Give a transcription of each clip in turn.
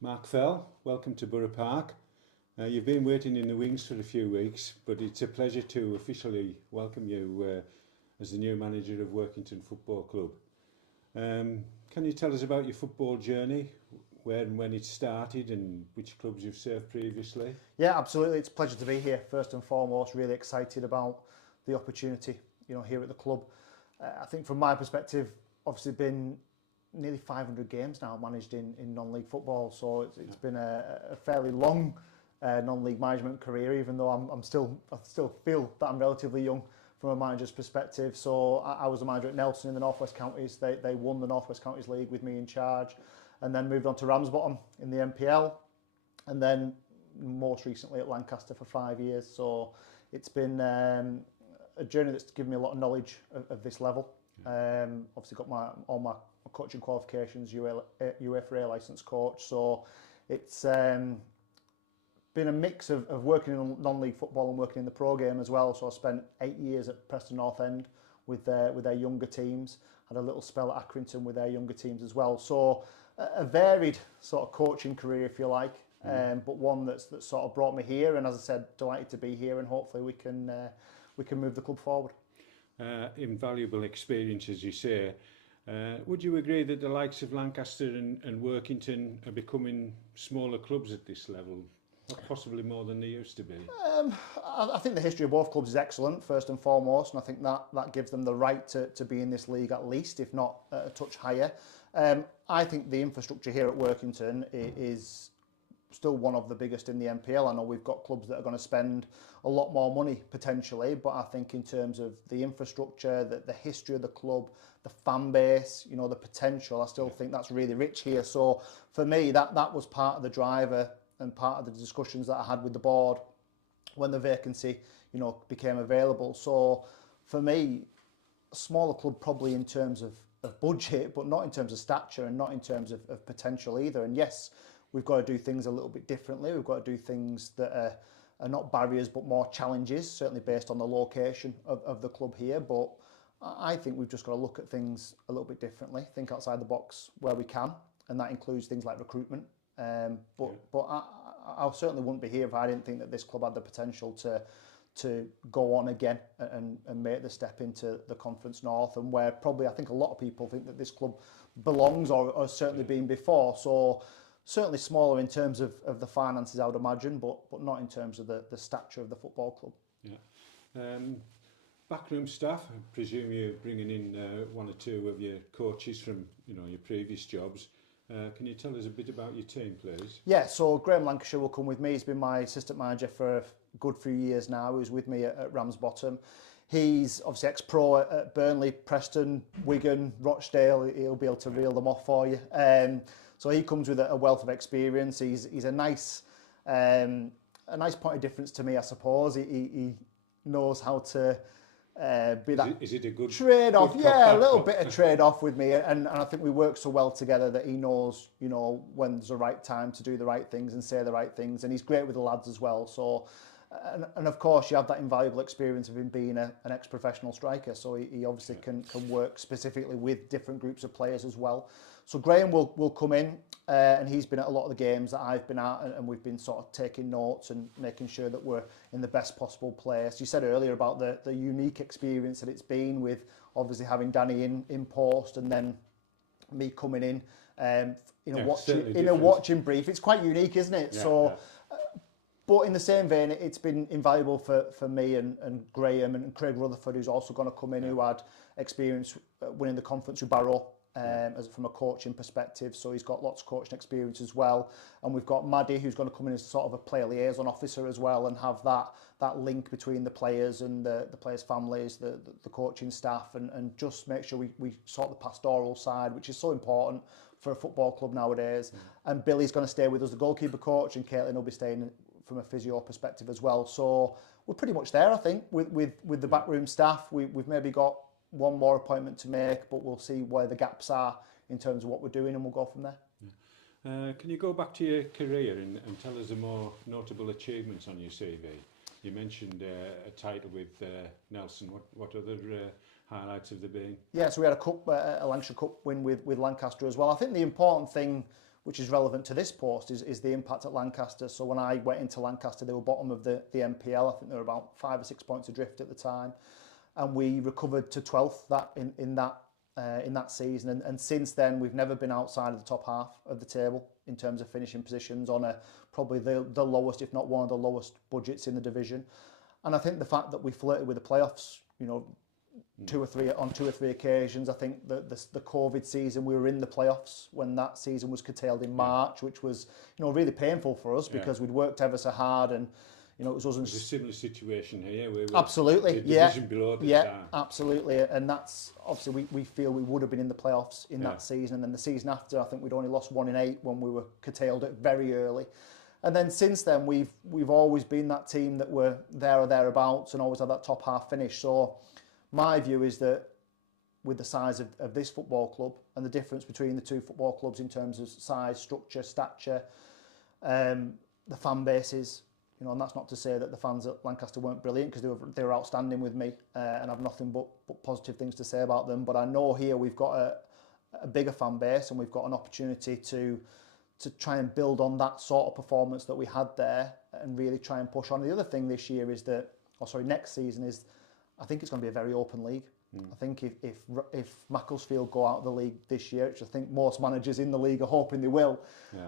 Mark Fell, welcome to Borough Park. You've been waiting in the wings for a few weeks, but it's a pleasure to officially welcome you as the new manager of Workington Football Club. Can you tell us about your football journey, where and when it started and which clubs you've served previously? Yeah, absolutely. It's a pleasure to be here. First and foremost, really excited about the opportunity, here at the club. I think from my perspective, obviously been nearly 500 games now managed in non-league football, so it's been a fairly long non-league management career, even though I still feel that I'm relatively young from a manager's perspective. So I was a manager at Nelson in the North West Counties. They won the North West Counties League with me in charge, and then moved on to Ramsbottom in the MPL, and then most recently at Lancaster for 5 years. So it's been a journey that's given me a lot of knowledge of this level. Obviously got all my coaching qualifications, UEFA A licensed coach. So it's been a mix of working in non-league football and working in the pro game as well. So I spent 8 years at Preston North End with their younger teams. Had a little spell at Accrington with their younger teams as well. So a varied sort of coaching career, if you like, but one that's sort of brought me here. And as I said, delighted to be here, and hopefully we can move the club forward. Invaluable experience, as you say. Would you agree that the likes of Lancaster and Workington are becoming smaller clubs at this level? Possibly more than they used to be. I think the history of both clubs is excellent, first and foremost, and I think that gives them the right to be in this league at least, if not a touch higher. I think the infrastructure here at Workington is still one of the biggest in the MPL. I know we've got clubs that are going to spend a lot more money potentially, but I think in terms of the infrastructure, the history of the club, the fan base, the potential, I still think that's really rich here. So for me, that was part of the driver and part of the discussions that I had with the board when the vacancy, became available. So for me, a smaller club probably in terms of budget, but not in terms of stature and not in terms of potential either. And yes, we've got to do things a little bit differently. We've got to do things that are not barriers, but more challenges, certainly based on the location of the club here. But I think we've just got to look at things a little bit differently, think outside the box where we can, and that includes things like recruitment. But I certainly wouldn't be here if I didn't think that this club had the potential to go on again and make the step into the Conference North, and where probably I think a lot of people think that this club belongs or has certainly been before. So certainly smaller in terms of the finances, I would imagine, but not in terms of the stature of the football club. Yeah. Backroom staff, I presume you're bringing in one or two of your coaches from your previous jobs. Can you tell us a bit about your team, please? Yeah, so Graham Lancashire will come with me. He's been my assistant manager for a good few years now. He was with me at Ramsbottom. He's obviously ex-pro at Burnley, Preston, Wigan, Rochdale. He'll be able to reel them off for you. So he comes with a wealth of experience. He's a nice point of difference to me, I suppose. He knows how to be that. Is it a good trade-off? Good Yeah, a little bit of trade-off with me, and I think we work so well together that he knows, when there's the right time to do the right things and say the right things, and he's great with the lads as well. So, and of course, you have that invaluable experience of him being an ex-professional striker, so he obviously can work specifically with different groups of players as well. So Graham will come in, and he's been at a lot of the games that I've been at, and we've been sort of taking notes and making sure that we're in the best possible place. You said earlier about the unique experience that it's been with obviously having Danny in post and then me coming in a watching brief. It's quite unique, isn't it? Yeah, so. Yeah. But in the same vein, it's been invaluable for me and Graham and Craig Rutherford, who's also going to come in, who had experience winning the conference with Barrow from a coaching perspective. So he's got lots of coaching experience as well. And we've got Maddie, who's going to come in as sort of a player liaison officer as well, and have that link between the players and the players' families, the coaching staff, and just make sure we sort the pastoral side, which is so important for a football club nowadays. And Billy's going to stay with us, the goalkeeper coach, and Caitlin will be staying from a physio perspective as well. So we're pretty much there, I think, with the backroom staff. We've maybe got one more appointment to make, but we'll see where the gaps are in terms of what we're doing, and we'll go from there. Can you go back to your career and tell us the more notable achievements on your CV? You mentioned a title with Nelson. What other highlights have there been? Yeah, so we had a Lancashire Cup win with Lancaster as well. I think the important thing which is relevant to this post, is the impact at Lancaster. So when I went into Lancaster, they were bottom of the MPL. I think they were about 5 or 6 points adrift at the time, and we recovered to 12th in that season. And since then, we've never been outside of the top half of the table in terms of finishing positions on probably the lowest, if not one of the lowest budgets in the division. And I think the fact that we flirted with the playoffs, on 2 or 3 occasions. I think the COVID season, we were in the playoffs when that season was curtailed in March, which was really painful for us because we'd worked ever so hard, and it was us. It's a similar situation here. We were absolutely, the division below at the time. Absolutely, and that's obviously we feel we would have been in the playoffs in that season, and then the season after, I think we'd only lost 1 in 8 when we were curtailed it very early. And then since then, we've always been that team that were there or thereabouts and always had that top half finish. So my view is that with the size of this football club and the difference between the two football clubs in terms of size, structure, stature, the fan bases, and that's not to say that the fans at Lancaster weren't brilliant, because they were outstanding with me, and I've nothing but positive things to say about them. But I know here we've got a bigger fan base, and we've got an opportunity to try and build on that sort of performance that we had there and really try and push on. The other thing this year is next season is, I think it's going to be a very open league. I think if Macclesfield go out of the league this year, which I think most managers in the league are hoping they will,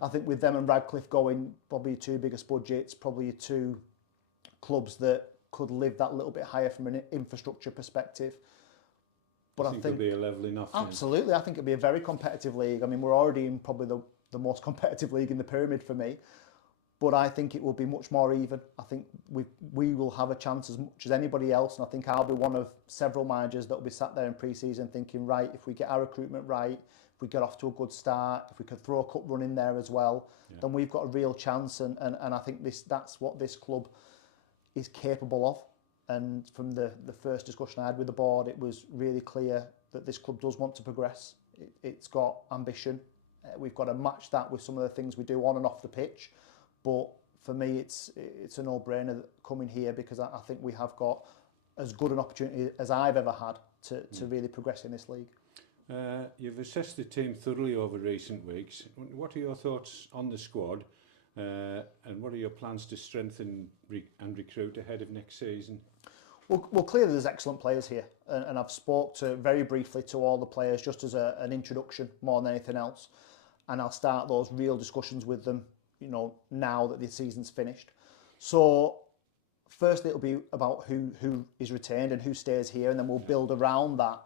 I think with them and Radcliffe going, probably your 2 biggest budgets, probably your 2 clubs that could live that little bit higher from an infrastructure perspective. But I think it'll be a level enough. Absolutely, I think it'll be a very competitive league. I mean, we're already in probably the most competitive league in the pyramid for me. But I think it will be much more even. I think we will have a chance as much as anybody else, and I think I'll be one of several managers that will be sat there in pre-season thinking, right, if we get our recruitment right, if we get off to a good start, if we could throw a cup run in there as well, then we've got a real chance. And I think that's what this club is capable of. And from the first discussion I had with the board, it was really clear that this club does want to progress. It's got ambition. We've got to match that with some of the things we do on and off the pitch. But for me, it's a no-brainer coming here, because I think we have got as good an opportunity as I've ever had to really progress in this league. You've assessed the team thoroughly over recent weeks. What are your thoughts on the squad, and what are your plans to strengthen and recruit ahead of next season? Well, clearly there's excellent players here, and I've spoke very briefly to all the players just as an introduction more than anything else, and I'll start those real discussions with them now that the season's finished. So firstly, it'll be about who is retained and who stays here, and then we'll build around that.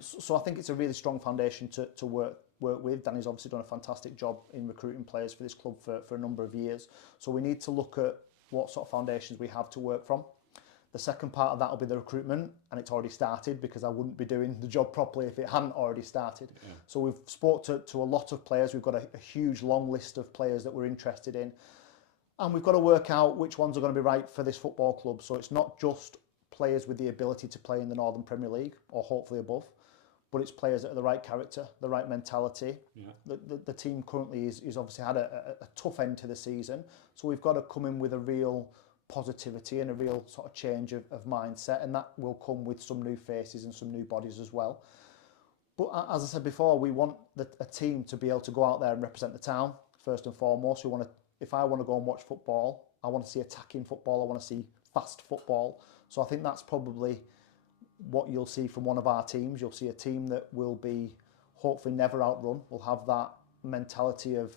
So I think it's a really strong foundation to work with. Danny's obviously done a fantastic job in recruiting players for this club for a number of years. So we need to look at what sort of foundations we have to work from. The second part of that will be the recruitment, and it's already started, because I wouldn't be doing the job properly if it hadn't already started. So we've spoke to a lot of players. We've got a huge long list of players that we're interested in, and we've got to work out which ones are going to be right for this football club. So it's not just players with the ability to play in the Northern Premier League, or hopefully above, but it's players that are the right character, the right mentality. The team currently is obviously had a tough end to the season, so we've got to come in with a real positivity and a real sort of change of mindset, and that will come with some new faces and some new bodies as well. But as I said before, we want a team to be able to go out there and represent the town first and foremost. If I want to go and watch football, I want to see attacking football, I want to see fast football. So I think that's probably what you'll see from one of our teams. You'll see a team that will be hopefully never outrun, will have that mentality of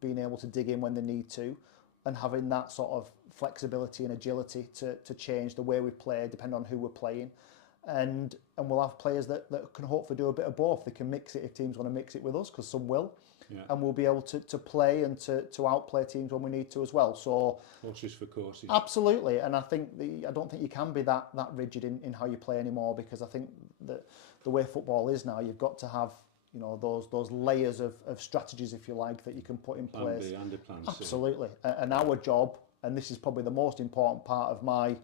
being able to dig in when they need to, and having that sort of flexibility and agility to change the way we play depending on who we're playing, and we'll have players that can hopefully do a bit of both. They can mix it if teams want to mix it with us, because some will, and we'll be able to play and to outplay teams when we need to as well. So horses for courses. Absolutely, and I think I don't think you can be that rigid in how you play anymore, because I think that the way football is now, you've got to have those layers of strategies, if you like, that you can put in place. Plan B and a plan C. Absolutely, and our job, and this is probably the most important part of my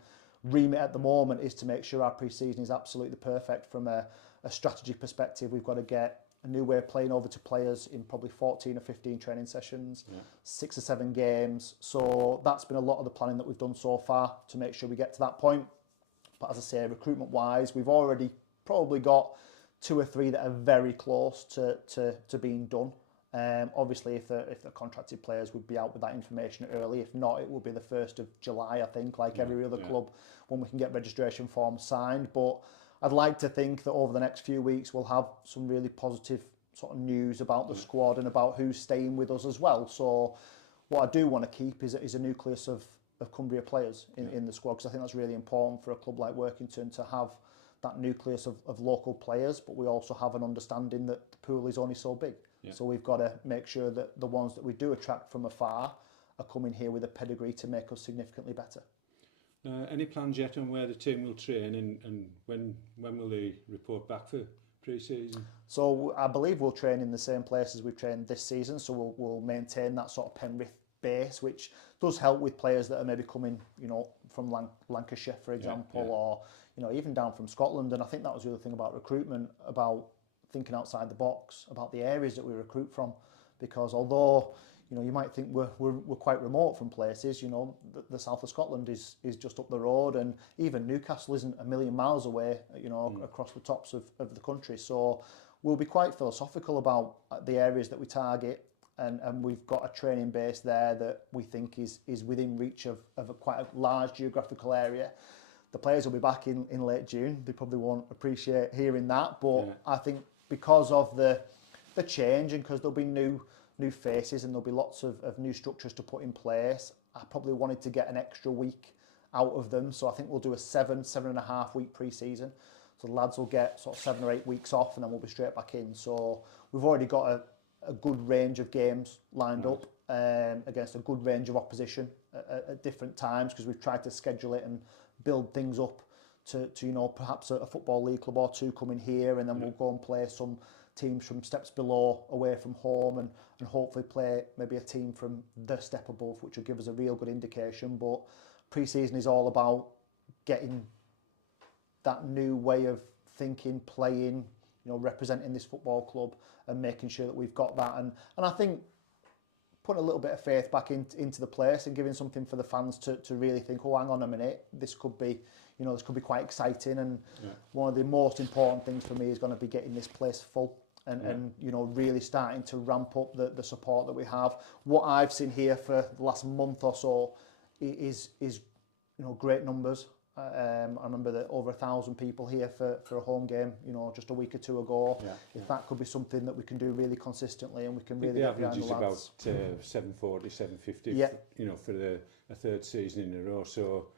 remit at the moment, is to make sure our pre-season is absolutely perfect from a strategy perspective. We've got to get a new way of playing over to players in probably 14 or 15 training sessions, 6 or 7 games. So that's been a lot of the planning that we've done so far to make sure we get to that point. But as I say, recruitment wise, we've already probably got 2 or 3 that are very close to being done. Obviously, if the contracted players would be out with that information early. If not, it will be the 1st of July, I think, like every other club, when we can get registration forms signed. But I'd like to think that over the next few weeks we'll have some really positive sort of news about the squad and about who's staying with us as well. So what I do want to keep is a nucleus of Cumbria players in the squad, because I think that's really important for a club like Workington to have that nucleus of local players, but we also have an understanding that the pool is only so big. Yeah. So we've got to make sure that the ones that we do attract from afar are coming here with a pedigree to make us significantly better. Any plans yet on where the team will train, and when will they report back for pre-season? So I believe we'll train in the same places we've trained this season, so we'll maintain that sort of Penrith base, which does help with players that are maybe coming, from Lancashire, for example, or even down from Scotland. And I think that was the other thing about recruitment, about thinking outside the box, about the areas that we recruit from, because although you might think we're quite remote from places, the south of Scotland is just up the road, and even Newcastle isn't a million miles away, across the tops of the country. So we'll be quite philosophical about the areas that we target, and we've got a training base there that we think is within reach of quite a large geographical area. The players will be back in late June. They probably won't appreciate hearing that, but I think because of the change, and because there'll be new faces and there'll be lots of new structures to put in place, I probably wanted to get an extra week out of them. So I think we'll do a 7.5 week pre-season. So the lads will get sort of 7 or 8 weeks off, and then we'll be straight back in. So we've already got a good range of games lined up against a good range of opposition at different times, because we've tried to schedule it and build things up to perhaps a football league club or two coming here, and then we'll go and play some teams from steps below away from home, and hopefully play maybe a team from the step above, which will give us a real good indication. But pre-season is all about getting that new way of thinking, playing, representing this football club, and making sure that we've got that. And I think putting a little bit of faith back into the place, and giving something for the fans to really think, oh, hang on a minute, this could be quite exciting. And one of the most important things for me is going to be getting this place full, and really starting to ramp up the support that we have. What I've seen here for the last month or so is great numbers. I remember that over 1,000 people here for a home game, just a week or two ago. If that could be something that we can do really consistently, and we can really get behind the lads. The average is about 740, 750, for a third season in a row. So,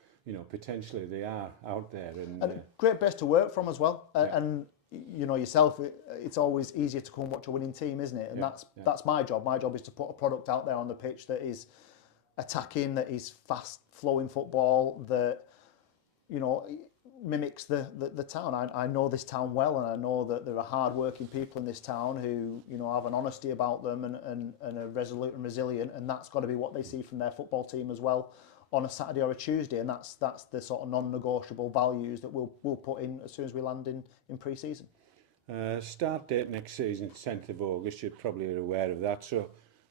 potentially they are out there. And great base to work from as well. And yourself, it's always easier to come and watch a winning team, isn't it? And that's my job. My job is to put a product out there on the pitch that is attacking, that is fast-flowing football, that mimics the town. I know this town well, and I know that there are hard-working people in this town who have an honesty about them and are resolute and resilient, and that's got to be what they see from their football team as well on a Saturday or a Tuesday, and that's the sort of non-negotiable values that we'll put in as soon as we land in pre-season. Start date next season, 10th of August. You're probably aware of that. So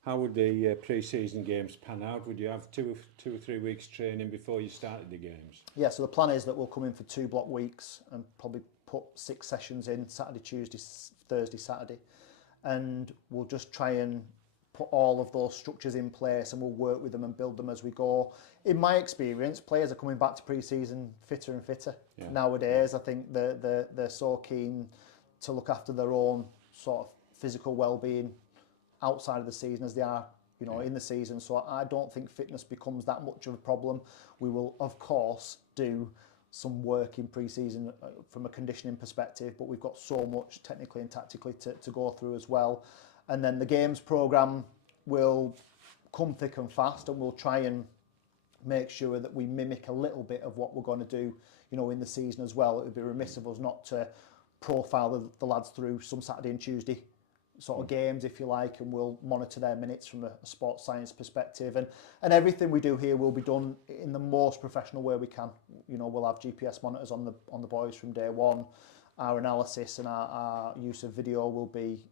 how would the pre-season games pan out? Would you have two or 3 weeks training before you started the games? Yeah, so the plan is that we'll come in for 2 block weeks and probably put 6 sessions in, Saturday, Tuesday, Thursday, Saturday. And we'll just try and put all of those structures in place, and we'll work with them and build them as we go. In my experience, players are coming back to pre-season fitter and fitter nowadays. I think they're so keen to look after their own sort of physical well-being outside of the season as they are in the season. So I don't think fitness becomes that much of a problem. We will, of course, do some work in pre-season from a conditioning perspective, but we've got so much technically and tactically to go through as well. And then the games programme will come thick and fast, and we'll try and make sure that we mimic a little bit of what we're going to do, in the season as well. It would be remiss of us not to profile the lads through some Saturday and Tuesday sort of games, if you like, and we'll monitor their minutes from a sports science perspective, and everything we do here will be done in the most professional way we can. We'll have GPS monitors on the boys from day one. Our analysis and our use of video will be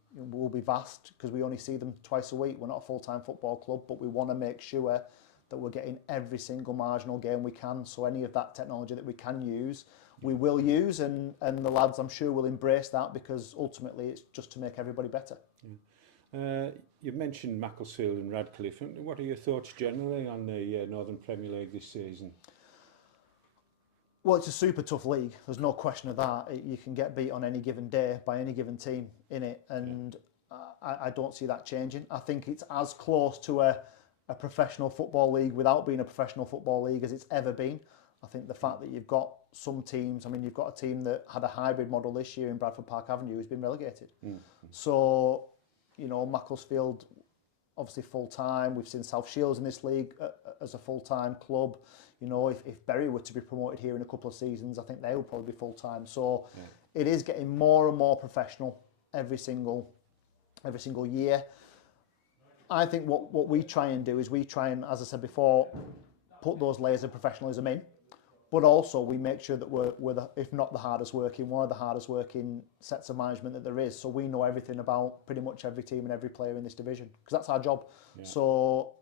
vast, because we only see them twice a week. We're not a full-time football club, but we want to make sure that we're getting every single marginal game we can. So any of that technology that we can use, we will use, and the lads, I'm sure, will embrace that, because ultimately it's just to make everybody better. You've mentioned Macclesfield and Radcliffe. What are your thoughts generally on the Northern Premier League this season? Well, it's a super tough league. There's no question of that. You can get beat on any given day by any given team in it, and I don't see that changing. I think it's as close to a professional football league without being a professional football league as it's ever been. I think the fact that you've got some teams, I mean, you've got a team that had a hybrid model this year in Bradford Park Avenue who's been relegated. So, you know, Macclesfield, obviously full-time. We've seen South Shields in this league as a full-time club. You know, if Bury were to be promoted here in a couple of seasons, I think they would probably be full-time. So it is getting more and more professional every single year. I think what we try and do is we try and, as I said before, put those layers of professionalism in, but also we make sure that we're the, if not the hardest working, one of the hardest working sets of management that there is. So we know everything about pretty much every team and every player in this division, because that's our job. So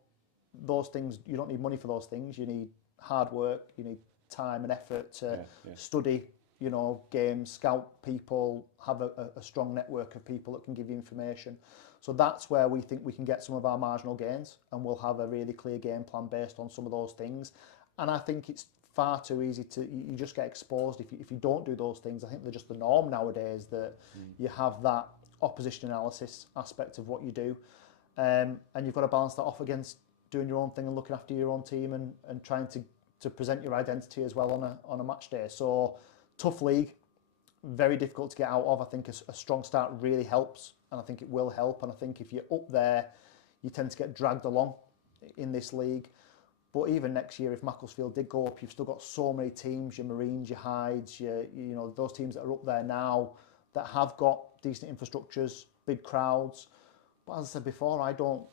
those things, you don't need money for those things. You need hard work, you need time and effort to study, you know, games, scout people, have a strong network of people that can give you information. So that's where we think we can get some of our marginal gains, and we'll have a really clear game plan based on some of those things. And I think it's far too easy to, you just get exposed if you don't do those things. I think they're just the norm nowadays, that you have that opposition analysis aspect of what you do, and you've got to balance that off against doing your own thing and looking after your own team and trying to present your identity as well on a match day. So tough league, very difficult to get out of. I think a strong start really helps, and I think it will help. And I think if you're up there, you tend to get dragged along in this league. But even next year, if Macclesfield did go up, you've still got so many teams, your Marines, your Hydes, you know, those teams that are up there now that have got decent infrastructures, big crowds. But as I said before, I don't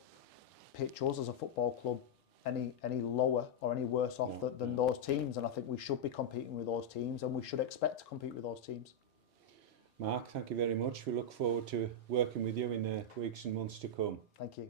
pitch us as a football club any lower or any worse off than those teams, and I think we should be competing with those teams, and we should expect to compete with those teams. Mark, thank you very much. We look forward to working with you in the weeks and months to come. Thank you.